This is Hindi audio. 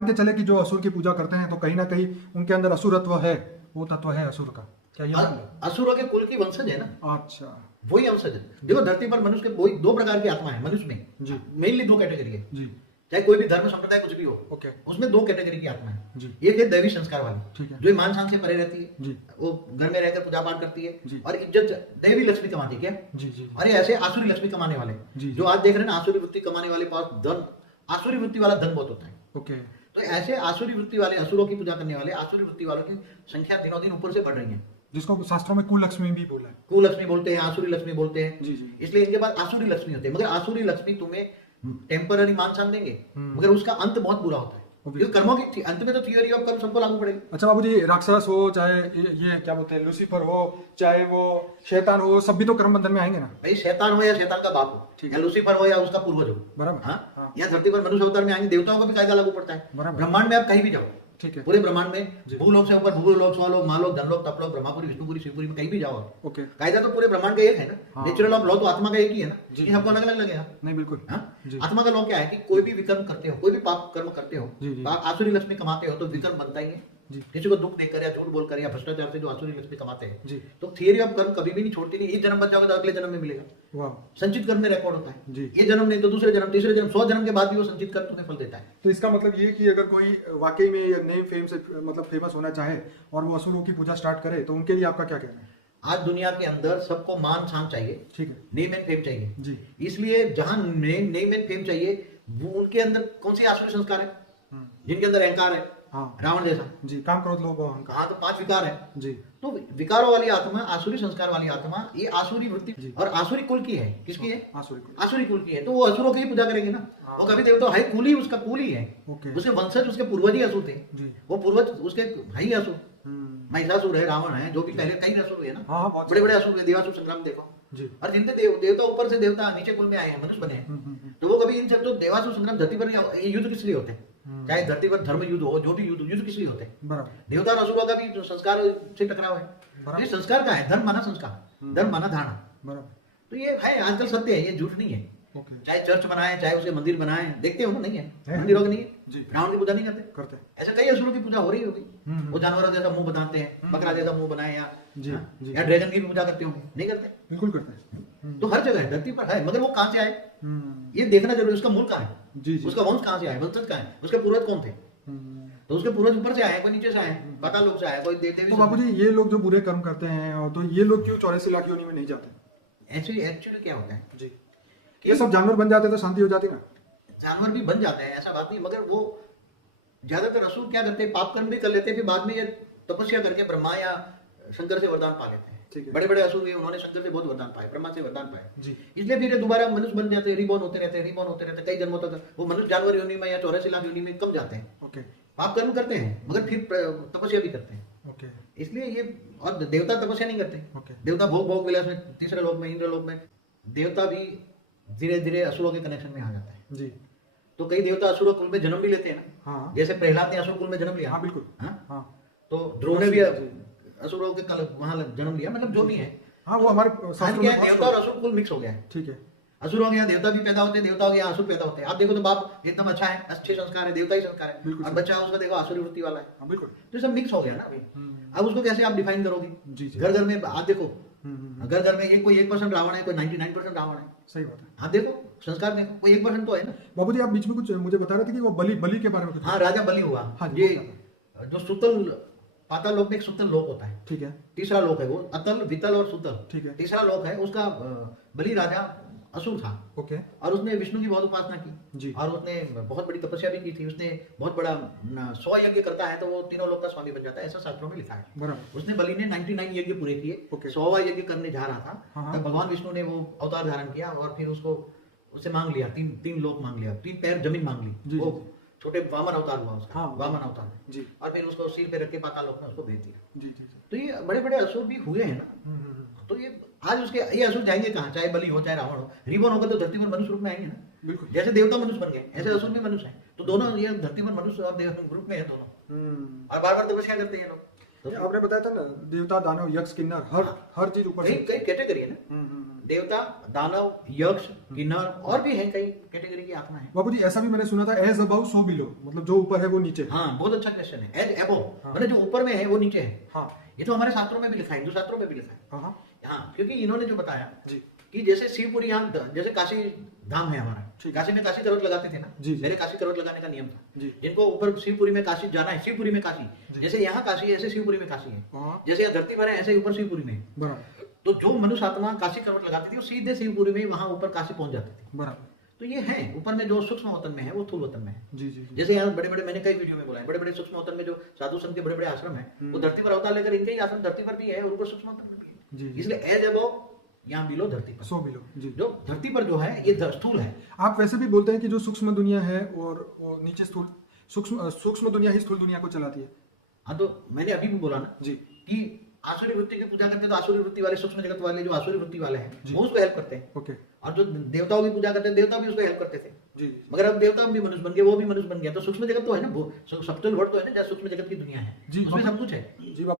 मानते चले कि जो असुर की पूजा करते हैं तो कहीं ना कहीं उनके अंदर असुरत्व है, वो तत्व है असुर का, क्या ये मान लो? असुरों के कुल की वंशज है ना, अच्छा। वही वंशज है। देखो धरती पर मनुष्य के वही दो प्रकार की आत्मा है मनुष्य में, जी मेनली दो कैटेगरी है। जी। चाहे कोई भी धर्म संप्रदाय कुछ भी हो, ओके। उसमें दो कैटेगरी की आत्मा है। जी एक है दैवी संस्कार वाली, ठीक है। जो ईमान शान से परे रहती है, जी वो घर में रहकर पूजा पाठ करती जी। है और इज्जत दैवी लक्ष्मी कमाती है क्या। जी जी और ये ऐसे आसुरी लक्ष्मी कमाने वाले जी। जो आज देख रहे हैं ना, आसुरी वृत्ति कमाने वाले पास धन, आसुरी वृत्ति वाला धन बहुत होता है। ओके। तो ऐसे आसुरी वृत्ति वाले, असुरों की पूजा करने वाले आसुरी वृत्ति वालों की संख्या दिनों दिन ऊपर से बढ़ रही है। जिसको शास्त्रों में कुल लक्ष्मी भी बोला है। कुलक्ष्मी बोलते हैं, आसुरी लक्ष्मी बोलते हैं। जी जी। इसलिए इनके पास आसुरी लक्ष्मी होते हैं, मगर आसुरी लक्ष्मी तुम्हें टेम्पररी मान शान देंगे, मगर उसका अंत बहुत बुरा होता है। क्योंकि कर्मों की अंत में तो थियोरी ऑफ कर्म सबको लागू पड़ेगी। अच्छा बाबूजी, राक्षस हो चाहे ये क्या बोलते हैं लूसीफर हो, चाहे वो शैतान हो, सब भी तो कर्म बंधन में आएंगे ना? भाई शैतान हो या शैतान का बाप हो, या लूसीफर हो या उसका पूर्वज हो, बराबर। हाँ? हाँ। या धरती पर मनुष्य अवतार में आएंगे, देवताओं का भी कायदा लागू पड़ता है। बराबर। ब्रह्मांड में आप कहीं भी जाओ, ठीक है। पूरे ब्रह्मांड में जी। भूलोक से ऊपर भूलोक, स्वलोक, महालोक, धनलोक, तपलोक, ब्रह्मापुरी, विष्णुपुरी, शिवपुरी में कहीं भी जाओ, ओके। कायदा तो पूरे ब्रह्मांड का एक है ना। हाँ। नेचुरल ऑफ लॉ तो आत्मा का एक ही है ना, जी। ये सबको अलग अलग लगेगा। नहीं बिल्कुल। हाँ? जी। आत्मा का लॉ क्या है कि कोई भी विकर्म करते हो, कोई भी पाप कर्म करते हो, जी, जी। आप आसुरी लक्ष्मी कमाते हो तो विकर्म बनता ही है। जी किसी को दुख देकर या झूठ बोलकर या भ्रष्टाचार से जो आसुरी लक्ष्मी कमाते हैं, जी। तो थियरी ऑफ कर्म कभी भी नहीं छोड़ती। नहीं, इस जन्म बच जाओगे तो अगले जन्म में मिलेगा। वाह। संचित कर्म में रिकॉर्ड होता है। जी। ये जन्म नहीं तो दूसरे जन्म, तीसरे जन्म, 100 जन्म के बाद भी वो संचित कर्म तुम्हें फल देता है। तो इसका मतलब ये कि अगर कोई वाकई में नई फेम से मतलब फेमस होना चाहे और वो असुरों की पूजा स्टार्ट करे तो उनके लिए आपका क्या कहना है? आज दुनिया के अंदर सबको मान शान चाहिए, ठीक है। नेम एंड फेम चाहिए। जी। इसलिए जहां नेम एंड फेम चाहिए, वो उनके अंदर कौन सी आसुरी संस्कार है? जिनके अंदर अहंकार है, हाँ। रावण जैसा। जी, काम क्रोध लोभ अहंकार। हाँ, तो 5 विकार है। जी तो विकारों वाली आत्मा, आसुरी संस्कार वाली आत्मा, ये आसुरी वृत्ति जी। और और आसुरी कुल की है। किसकी है? आसुरी को। आसुरी कुल की है, तो वो असुरों की ही पूजा करेंगे ना। हाँ। वो कभी देवता है, कुल ही उसका कुल ही है। ओके। उसके वंशज, उसके पूर्वज ही असुर थे। जी। वो पूर्वज उसके भाई असुर, हम्म। महिषासुर है, रावण है, जो भी पहले कई असुर हुए ना, हाँ हाँ बहुत बड़े बड़े असुर हुए। देवासुर संग्राम देखो। जी। और जिनके देवता ऊपर से देवता नीचे कुल में आए हैं, मनुष्य बने हैं, तो वो कभी इन सब, तो देवासुर संग्राम धरती पर नहीं। ये युद्ध किस लिए होते हैं? चाहे धरती पर धर्म युद्ध हो, जो भी युद्ध किस लिए होते हैं? बराबर देवता और असुरों का भी जो संस्कार से टकराव है। बराबर। ये संस्कार का है, धर्म माना संस्कार, धर्म माना धारणा। बराबर। तो ये है, आजकल सत्य है, ये झूठ नहीं है। ओके। चाहे चर्च बनाए, चाहे उसके मंदिर बनाए, देखते हो ना, नहीं है है। मंदिरों के नहीं है। जी। रावण की पूजा नहीं करते, करते। ऐसे कई असुरों की पूजा हो रही होगी। वो जानवरों जैसा मुंह बनाते हैं, बकरा जैसा मुंह बनाए, या जी, हाँ? जी। या ड्रैगन की भी पूजा करते होंगे, नहीं करते? बिल्कुल करते हैं। तो हर जगह है, धरती पर है, मगर वो कहां से आए हम्म। ये देखना जरूरी है। उसका मूल कहां है, जी जी। उसका वंश कहां से आया, वंशज कहां है, उसके पूर्वज कौन थे? तो उसके पूर्वज ऊपर से आए, कोई नीचे से आए, पाताल लोक से आए, कोई देवी। तो बाबूजी, ये लोग जो बुरे कर्म करते हैं और तो ये लोग क्यों 84 लाख योनि में नहीं जाते? एक्चुअली क्या होता है, जी। ये सब जानवर बन जाते तो शांति हो जाती ना? जानवर भी बन जाते हैं, ऐसा बात नहीं, मगर वो ज्यादातर असुर क्या करते हैं, पाप कर्म भी कर लेते हैं, फिर बाद में ये तपस्या करके ब्रह्मा या शंकर से वरदान पा लेते हैं। ठीक है। बड़े बड़े असुर भी, उन्होंने शंकर से बहुत वरदान पाए, ब्रह्मा से वरदान पाए। जी। इसलिए फिर ये दोबारा मनुष्य बन जाते हैं, रिबॉर्न होते रहते हैं, रिबॉर्न होते रहते हैं, कई जन्मों तक वो मनुष्य जानवर योनि में या 84 लाख योनि में कम जाते हैं। ओके। पाप कर्म करते हैं, मगर फिर तपस्या भी करते हैं। ओके। इसलिए ये, और देवता तपस्या नहीं करते। ओके। देवता भोग भोग विलास में, तीसरे लोक में, इंद्र लोक में, देवता भी धीरे धीरे असुरों के कनेक्शन में आ जाता है। जी। तो कई देवता असुर कुल में जन्म भी लेते हैं ना। हाँ जैसे प्रहलाद ने असुर कुल में जन्म लिया। हाँ बिल्कुल। हाँ? हाँ तो ध्रुव ने भी जी। असुरों के कल वहां जन्म लिया, मतलब जो भी है। हाँ, वो हमारे आज शास्त्रों क्या में है, देवता और असुर कुल मिक्स हो गया है। ठीक है। असुर हो गया, देवता भी पैदा होते हैं, देवता हो गया, असुर पैदा होते हैं। आप देखो तो बाप एकदम अच्छा है, अच्छे संस्कार है, देवता ही संस्कार है, बिल्कुल और सही। बच्चा उसका देखो आसुरी वृत्ति वाला है। हाँ बिल्कुल। तो ये सब मिक्स हो गया ना अभी। अब उसको कैसे आप डिफाइन करोगे? जी जी। घर घर में आप देखो, घर घर में एक कोई 1% रावण है, कोई 99% रावण है। सही बात है। आप देखो संस्कार देखो, कोई 1% तो है ना। बाबूजी, आप बीच में कुछ मुझे बता रहे थे कि वो बलि बलि के बारे में कुछ। हाँ, राजा बलि हुआ। हाँ जी, ये जो सुतल, पाताल लोक में एक सुतल लोक होता है, ठीक है। तीसरा लोक है वो, अतल, वितल और सुतल। ठीक है। तीसरा लोक है उसका, बलि राजा असुर था, ओके। और उसने विष्णु की बहुत उपासना की जी। और उसने बहुत बड़ी तपस्या भी की थी। उसने बहुत बड़ा 100 यज्ञ करता है तो वो तीनों लोक का स्वामी बन जाता है, ऐसा शास्त्रों में लिखा है। बराबर। उसने बलि ने 99 यज्ञ पूरे किए। ओके। 100वां यज्ञ करने जा रहा था, हाँ। तब भगवान विष्णु ने वो अवतार धारण किया और फिर उसको उससे मांग लिया, तीन लोक मांग लिया, 3 पैर जमीन मांग ली। जी, वो जी। छोटे वामन अवतार हुआ उसका। हाँ। वामन अवतार जी। और फिर उसको सिर पे रख के पाताल लोक में उसको भेज दिया। जी जी जी। तो ये बड़े बड़े असुर भी हुए हैं ना। तो ये आज उसके ये असुर जाएंगे कहाँ, चाहे बलि हो चाहे रावण हो, रिबॉर्न होगा तो धरती पर मनुष्य रूप में आएंगे ना। बिल्कुल। जैसे देवता मनुष्य बन गए, ऐसे असुर भी मनुष्य हैं। तो दोनों ये धरती पर मनुष्य और देव ग्रुप में है दोनों, और बार बार तपस्या करते हैं ये लोग। तो आपने बताया था ना, देवता दानव यक्ष किन्नर हर चीज ऊपर कई से। कई कैटेगरी है ना, देवता दानव यक्ष किन्नर और भी है कई कैटेगरी की आत्मा है। बाबू जी ऐसा भी मैंने सुना था, एज अबाउ सो बिलो, मतलब जो ऊपर है वो नीचे है। हाँ, बहुत अच्छा क्वेश्चन है। एज एबो मतलब जो ऊपर में है वो नीचे है। हाँ ये तो हमारे शास्त्रों में भी लिखा है, हिंदू शास्त्रों में भी लिखा है। हाँ हाँ हाँ, क्योंकि इन्होंने जो बताया जी कि जैसे शिवपुरी यहाँ जैसे काशी धाम है हमारा, ठीक। काशी में काशी करवट लगाते थे ना, जी, जी। मेरे काशी करवट लगाने का नियम था। जी। जिनको ऊपर शिवपुरी में काशी जाना है, शिवपुरी में काशी, जी। जैसे यहाँ काशी है ऐसे शिवपुरी में काशी है, हाँ जैसे यहाँ धरती पर है ऐसे ऊपर शिवपुरी में है। बराबर तो जो मनुष्य आत्मा काशी करवट लगाती थी वो सीधे शिवपुरी में वहां ऊपर काशी पहुंच जाती थी। बराबर। तो ये है ऊपर में जो सूक्ष्म वतन में है वो स्थूल वतन में है। जी जी जी। जैसे यहाँ बड़े बड़े, मैंने कई वीडियो में बोला है, बड़े बड़े सूक्ष्म वतन में जो साधु संत के बड़े बड़े आश्रम है वो धरती पर अवतार लेकर, इनके ही आश्रम धरती पर भी है और ऊपर सूक्ष्म वतन में भी है। जी, जी। इसलिए एज अबव यहाँ बिलो धरती पर, सो बिलो जी। जो धरती पर जो है ये स्थूल है। आप वैसे भी बोलते हैं कि जो सूक्ष्म दुनिया है और नीचे स्थूल, सूक्ष्म दुनिया ही स्थूल दुनिया को चलाती है। हाँ, तो मैंने अभी भी बोला ना जी कि आसुरी वृत्ति की पूजा करते हैं तो आसुरी वृत्ति वाले, सूक्ष्म जगत वाले जो आसुरी वृत्ति वाले हैं जी। वो उसको हेल्प करते हैं, ओके और जो देवताओं की पूजा करते हैं देवता भी उसको हेल्प करते थे। जी जी मगर अब देवता भी मनुष्य बन गए, वो भी मनुष्य बन गया, तो सूक्ष्म जगत तो है ना, वो सब्टल वर्ड तो है ना जहाँ सूक्ष्म जगत की दुनिया है, जी, उसमें सब कुछ है। जी।